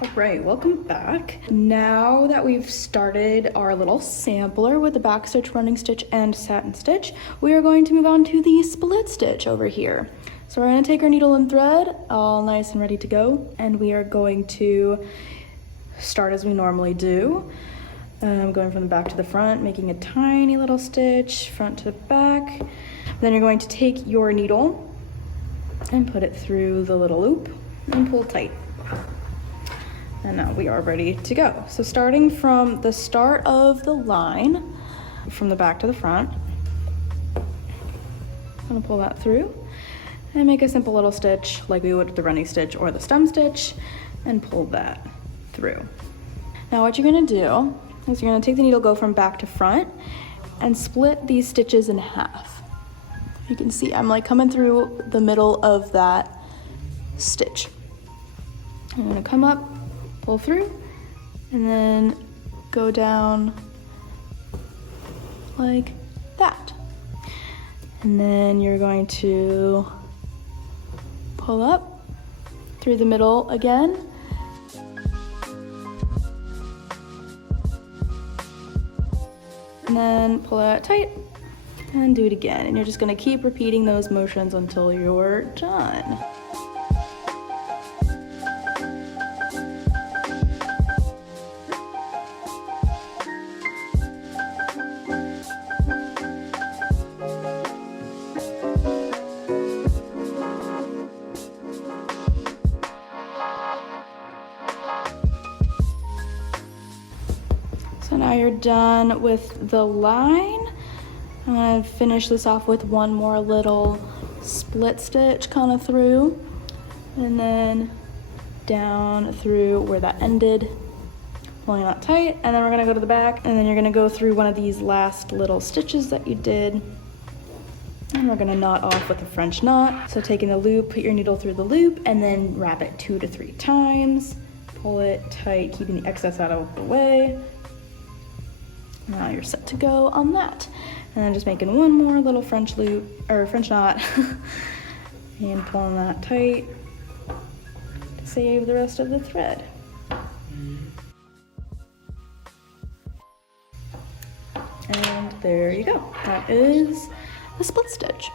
All right, welcome back. Now that we've started our little sampler with the back stitch, running stitch, and satin stitch, we are going to move on to the split stitch over here. So we're gonna take our needle and thread, all nice and ready to go, and we are going to start as we normally do. Going from the back to the front, making a tiny little stitch, front to back. Then you're going to take your needle and put it through the little loop and pull tight. And now we are ready to go. So starting from the start of the line, from the back to the front, I'm gonna pull that through and make a simple little stitch like we would with the running stitch or the stem stitch and pull that through. Now what you're gonna do is you're gonna take the needle, go from back to front and split these stitches in half. You can see I'm like coming through the middle of that stitch. I'm gonna come up, pull through, and then go down like that. And then you're going to pull up through the middle again. And then pull it out tight and do it again. And you're just gonna keep repeating those motions until you're done. So now you're done with the line. I'm gonna finish this off with one more little split stitch kind of through, and then down through where that ended, pulling that tight, and then we're gonna go to the back, and then you're gonna go through one of these last little stitches that you did, and we're gonna knot off with a French knot. So taking the loop, put your needle through the loop, and then wrap it 2 to 3 times, pull it tight, keeping the excess out of the way. Now you're set to go on that. And then just making one more little French loop, or French knot, and pulling that tight to save the rest of the thread. And there you go. That is a split stitch.